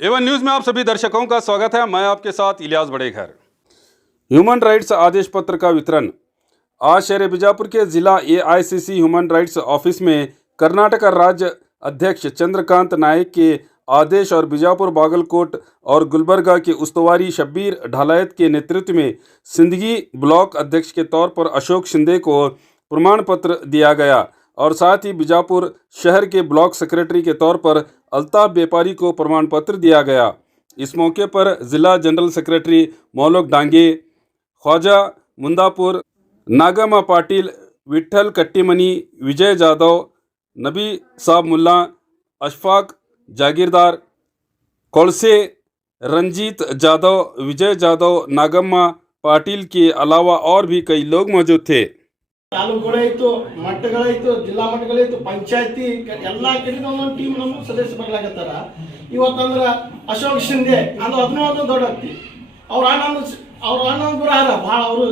Avon news में आप सभी दर्शकों का स्वागत है। मैं आपके साथ इलियास बड़ेघर। ह्यूमन राइट्स आदेश पत्र का वितरण आज शहर बीजापुर के जिला एआईसीसी ह्यूमन राइट्स ऑफिस में कर्नाटक राज्य अध्यक्ष चंद्रकांत नायक के आदेश और बीजापुर, बागलकोट और गुलबर्गा के उस्तवारी शब्बीर ढालायत के नेतृत्व में सिंदगी ब्लॉक अध्यक्ष के तौर पर अशोक शिंदे को प्रमाण पत्र दिया गया और साथ ही बीजापुर शहर के ब्लॉक सेक्रेटरी के तौर पर अल्ताफ व्यापारी को प्रमाण पत्र दिया गया। इस मौके पर जिला जनरल सेक्रेटरी मौलक डांगे, ख्वाजा मुंदापुर, नागमा पाटिल, विठल कट्टीमनी, विजय जाधव, नबी साहब मुल्ला, अशफाक जागीरदार, कोलसे, रंजीत जाधव, विजय जाधव, नागम्मा पाटिल के अलावा और भी कई लोग मौजूद थे। ತಾಲೂಕುಗಳಾಯ್ತು, ಮಟ್ಟಗಳಾಯ್ತು, ಜಿಲ್ಲಾ ಮಟ್ಟಗಳಾಯ್ತು, ಪಂಚಾಯತಿ ಎಲ್ಲಾ ಕಡೆ ಒಂದೊಂದು ಟೀಮ್ ನಮ್ಮ ಸದಸ್ಯ ಬರ್ಲಾಕತ್ತಾರ. ಇವತ್ತಂದ್ರ ಅಶೋಕ್ ಶಿಂದೆ ಅದು ಅದನ್ನೊಂದು ದೊಡ್ಡ ವ್ಯಕ್ತಿ. ಅವ್ರ ಅಣ್ಣಂದು ಬರಹಾರ ಭಾಳ ಅವರು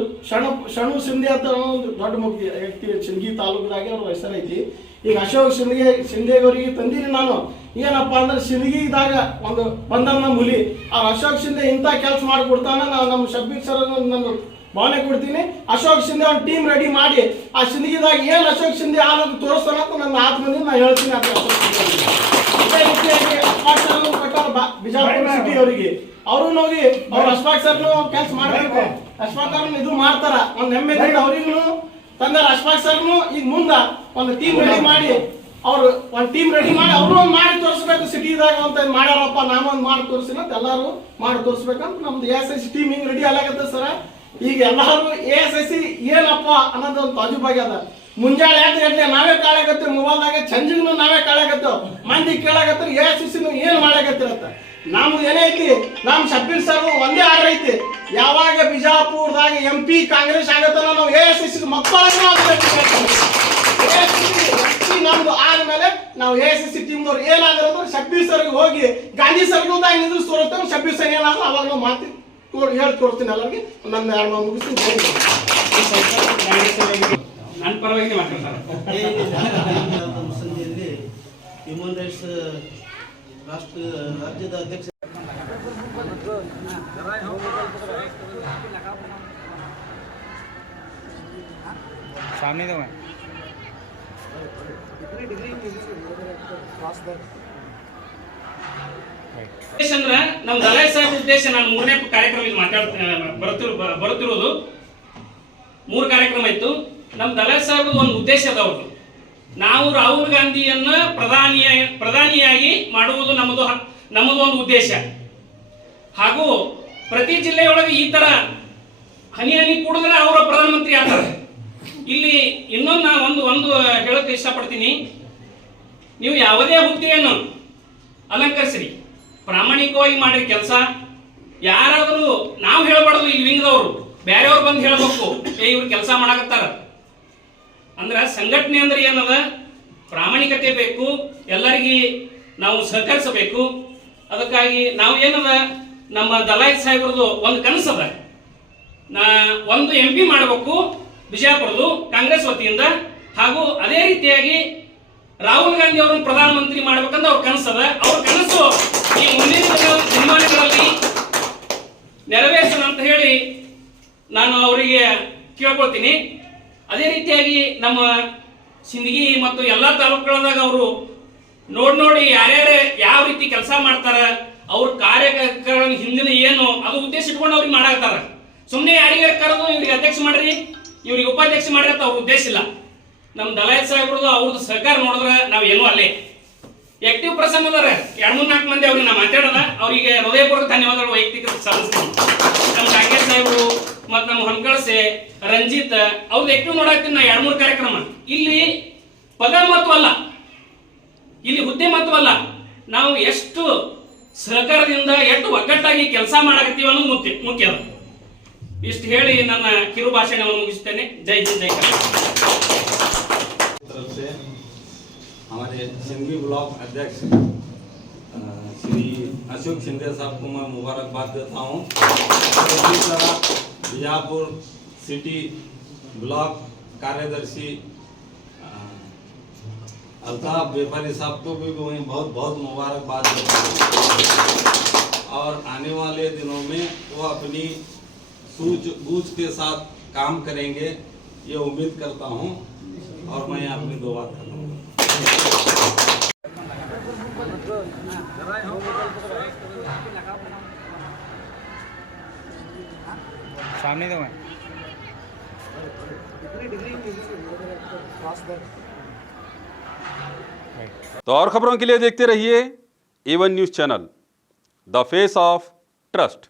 ಶಣು ಶಿಂದೆ ಅಂತ ಒಂದು ದೊಡ್ಡ ವ್ಯಕ್ತಿ ಸಿಂದಗಿ ತಾಲೂಕದಾಗೆ ಅವ್ರ ಹೆಸರೈತಿ. ಈಗ ಅಶೋಕ್ ಶಿಂದೆಗವರಿಗೆ ತಂದೀನಿ ನಾನು. ಏನಪ್ಪಾ ಅಂದ್ರೆ ಸಿಂದಗಿದಾಗ ಒಂದು ಬಂದನ್ನ ಮುಲಿ ಅವ್ರ ಅಶೋಕ್ ಶಿಂದೆ ಇಂಥ ಕೆಲಸ ಮಾಡಿಕೊಡ್ತಾನ. ನಾವು ನಮ್ಮ ಶಬ್ಬೀರ್ ಸರ್ ನನ್ನ ಭಾವನೆ ಕೊಡ್ತೀನಿ. ಅಶೋಕ್ ಶಿಂದೆ ಒಂದು ಟೀಮ್ ರೆಡಿ ಮಾಡಿ ಆ ಸಿಂದಗಿದಾಗ ಏನು ಅಶೋಕ್ ಶಿಂದೆ ಅನ್ನೋದು ತೋರಿಸ್ತಾನ ಅಂತ ನನ್ನ ಆತ್ಮದಿಂದ ನಾನು ಹೇಳ್ತೀನಿ. ಇದೇ ರೀತಿಯಾಗಿ ಅಶ್ಫಾಕ್ ಸರ್ನು ಕೊಟ್ಟಾರ ಬಿಜಾಪುರ ಸಿಟಿ ಅವರಿಗೆ. ಅವರು ಹೋಗಿ ಅವ್ರು ಅಶ್ಫಾಕ್ ಸರ್ನು ಕೆಲಸ ಮಾಡಬೇಕು. ಅಶ್ಫಾಕ್ ಸರ್ನು ಇದು ಮಾಡ್ತಾರ ಒಂದು ಹೆಮ್ಮೆದಿಂದ ಅವ್ರಿಗೂ ತಂದಾರ. ಅಶ್ಫಾಕ್ ಸರ್ನು ಈಗ ಮುಂದ ಒಂದು ಟೀಮ್ ರೆಡಿ ಮಾಡಿ ಅವ್ರು ಒಂದು ಟೀಮ್ ರೆಡಿ ಮಾಡಿ ಅವರು ಒಂದು ಮಾಡಿ ತೋರಿಸ್ಬೇಕು. ಸಿಟಿದಾಗ ಅಂತ ಮಾಡ್ಯಾರಪ್ಪ, ನಾವೊಂದು ಮಾಡಿ ತೋರಿಸಿನ ಅಂತ ಎಲ್ಲರೂ ಮಾಡಿ ತೋರಿಸ್ಬೇಕಂತ ನಮ್ದು ASIC ಟೀಮ್ ಹಿಂಗ್ ರೆಡಿ ಆಗತ್ತೆ ಸರ. ಈಗ ಎಲ್ಲರೂ ASIC ಏನಪ್ಪ ಅನ್ನೋದು ಒಂದು ತಾಜುಬಾಗ್ಯದ. ಮುಂಜಾನೆ 8 ಗಂಟೆ ನಾವೇ ಕಾಳಾಗತ್ತೇವೆ, ಮೊಬೈಲ್ದಾಗ ಸಂಜೆಗೂ ನಾವೇ ಕಾಳಾಗತ್ತೇವೆ. ಮಂದಿ ಕೇಳಾಗತ್ತಾರೆ ASIC ಏನು ಮಾಡಾಕತ್ತಿರತ್ತ. ನಮ್ದು ಏನೈತಿ, ನಮ್ಮ ಶಬ್ಬೀರ್ ಸರ್ ಒಂದೇ ಆರ್ಡರ್ ಐತಿ, ಯಾವಾಗ ಬಿಜಾಪುರದಾಗ MP ಕಾಂಗ್ರೆಸ್ ಆಗತ್ತಲ್ಲ ನಾವು ASIC ಮಕ್ಕಳನ್ನ ನಮ್ದು ಆದ್ಮೇಲೆ ನಾವು ASIC ಟೀಮ್ದವ್ರು ಏನಾದ್ರು ಅಂದ್ರೆ ಶಬ್ಬೀರ್ ಸರ್ಗೆ ಹೋಗಿ ಗಾಂಧಿ ಸರ್ಗಲ್ದಾಗ ನಿಂದ್ರಿಸಿ ತೋರಿಸ್ತೇವೆ. ಶಬ್ಬೀರ್ ಸರ್ ಏನಾದ್ರು ಅವಾಗ ನಾವು ಮಾತಿ ಹೇಳಿ ತೋರಿಸ್ತೀನಿ ಎಲ್ಲರಿಗೆ. ನನ್ನ 2 ಮುಗಿಸ್ತೀನಿ. ನನ್ನ ಪರವಾಗಿ ಮಾತಾಡ್ತಾರೆ. ಸಂಧಿಯಲ್ಲಿ ಹ್ಯೂಮನ್ ರೈಟ್ಸ್ ರಾಜ್ಯದ ಅಧ್ಯಕ್ಷ सामने दो ಅಂದ್ರೆ ನಮ್ಮ ದಲಾಯಿ ಸಾಹೇಬ್ ಉದ್ದೇಶ ನಾನು 3ನೇ ಕಾರ್ಯಕ್ರಮ ಬರುತ್ತಿರೋದು 3 ಕಾರ್ಯಕ್ರಮ ಇತ್ತು. ನಮ್ಮ ದಲಾಯಿ ಸಾಹೇಬ್ ಒಂದು ಉದ್ದೇಶ ಅದಾವ್ರು. ನಾವು ರಾಹುಲ್ ಗಾಂಧಿಯನ್ನ ಪ್ರಧಾನಿಯಾಗಿ ಮಾಡುವುದು ನಮ್ಮದು ಒಂದು ಉದ್ದೇಶ. ಹಾಗೂ ಪ್ರತಿ ಜಿಲ್ಲೆಯೊಳಗೆ ಈ ತರ ಹನಿ ಕೂಡಿದ್ರೆ ಅವರ ಪ್ರಧಾನಮಂತ್ರಿ ಆಗ್ತಾರೆ. ಇಲ್ಲಿ ಇನ್ನೊಂದು ಒಂದು ಹೇಳಕ್ಕೆ ಇಷ್ಟಪಡ್ತೀನಿ. ನೀವು ಯಾವುದೇ ಹುದ್ದೆಯನ್ನು ಅಲಂಕರಿಸ್ರಿ, ಪ್ರಾಮಾಣಿಕವಾಗಿ ಮಾಡಿ ಕೆಲಸ. ಯಾರಾದರೂ ನಾವು ಹೇಳಬಾರ್ದು, ಇಲ್ಲಿ ವಿಂಗದವರು ಬೇರೆಯವ್ರು ಬಂದು ಹೇಳಬೇಕು, ಇವ್ರು ಕೆಲಸ ಮಾಡಕತ್ತಾರ ಅಂದ್ರೆ. ಸಂಘಟನೆ ಅಂದ್ರೆ ಏನದ, ಪ್ರಾಮಾಣಿಕತೆ ಬೇಕು, ಎಲ್ಲರಿಗೆ ನಾವು ಸಹಕರಿಸಬೇಕು. ಅದಕ್ಕಾಗಿ ನಾವು ಏನದ, ನಮ್ಮ ದಲಾಯಿ ಸಾಹೇಬ್ರದ್ದು ಒಂದು ಕನಸದ, ಒಂದು MP ಮಾಡಬೇಕು ಬಿಜಾಪುರದು ಕಾಂಗ್ರೆಸ್ ವತಿಯಿಂದ. ಹಾಗೂ ಅದೇ ರೀತಿಯಾಗಿ ರಾಹುಲ್ ಗಾಂಧಿ ಅವರನ್ನು ಪ್ರಧಾನಮಂತ್ರಿ ಮಾಡ್ಬೇಕಂತ ಅವ್ರ ಕನಸದ. ಅವ್ರ ಕನಸು ಈ ಮುಂದಿನ ದಿನಮಾನಗಳಲ್ಲಿ ನೆರವೇರಿಸೋಣ ಅಂತ ಹೇಳಿ ನಾನು ಅವರಿಗೆ ಕೇಳ್ಕೊಳ್ತೀನಿ. ಅದೇ ರೀತಿಯಾಗಿ ನಮ್ಮ ಸಿಂದಗಿ ಮತ್ತು ಎಲ್ಲ ತಾಲೂಕುಗಳದಾಗ ಅವರು ನೋಡಿ ಯಾರ್ಯಾರು ಯಾವ ರೀತಿ ಕೆಲಸ ಮಾಡ್ತಾರ, ಅವ್ರ ಕಾರ್ಯಕರ್ತರ ಹಿಂದಿನ ಏನು ಅದು ಉದ್ದೇಶ ಇಟ್ಕೊಂಡು ಅವ್ರಿಗೆ ಮಾಡಾಕ್ತಾರ. ಸುಮ್ಮನೆ ಯಾರಿಗೆ ಕರೆದು ಇವ್ರಿಗೆ ಅಧ್ಯಕ್ಷ ಮಾಡ್ರಿ, ಇವ್ರಿಗೆ ಉಪಾಧ್ಯಕ್ಷ ಮಾಡ್ರಿ ಅಂತ ಅವ್ರ ಉದ್ದೇಶ ಇಲ್ಲ. ನಮ್ಮ ದಲಾಯಿ ಸಾಹೇಬ್ರದ್ದು ಅವ್ರದ್ದು ಸಹಕಾರ ನೋಡಿದ್ರೆ ನಾವು ಏನೂ ಅಲ್ಲೇ ಆಕ್ಟಿವ್ ಪರ್ಸನ್ ಅದಾರ. 2-4 ಮಂದಿ ಅವ್ರಿಗೆ ನಾವು ಮಾತಾಡೋದ, ಅವರಿಗೆ ಹೃದಯಪೂರ್ವಕ ಧನ್ಯವಾದಗಳು ವೈಯಕ್ತಿಕ ಸಲ್ಲಿಸ್ತೀನಿ. ನಮ್ಮ ಕಾಂಗ್ರೆಸ್ ಸಾಹೇಬರು ಮತ್ತು ನಮ್ಮ ಹೊನ್ಕಳಸೆ, ರಂಜಿತ್ ಅವ್ರದ್ದು ಆಕ್ಟಿವ್ ನೋಡಾಕ್ತೀನಿ ನಾ 2-3 ಕಾರ್ಯಕ್ರಮ. ಇಲ್ಲಿ ಪದ ಮಹತ್ವಲ್ಲ, ಇಲ್ಲಿ ಹುದ್ದೆ ಮಹತ್ವಲ್ಲ, ನಾವು ಎಷ್ಟು ಸಹಕಾರದಿಂದ ಎಷ್ಟು ಒಗ್ಗಟ್ಟಾಗಿ ಕೆಲಸ ಮಾಡಕತ್ತೀವಿ ಅನ್ನೋದು ಮುಖ್ಯ. ಇಷ್ಟು ಹೇಳಿ ನನ್ನ ಕಿರು ಭಾಷಣವನ್ನು ಮುಗಿಸ್ತೇನೆ. ಜೈ ಹಿಂದ್, ಜೈ तरफ से हमारे सिंदगी ब्लॉक अध्यक्ष श्री अशोक शिंदे साहब को मैं मुबारकबाद देता हूँ। इसी तरह बीजापुर सिटी ब्लॉक कार्यदर्शी अल्ताफ बेफरी साहब को भी मैं बहुत बहुत मुबारकबाद देता हूँ और आने वाले दिनों में वो अपनी सूझबूझ के साथ काम करेंगे ये उम्मीद करता हूँ और मैं अपनी दुआ करूँगा। सामने दो तो और खबरों के लिए देखते रहिए A1 news channel, the face of trust.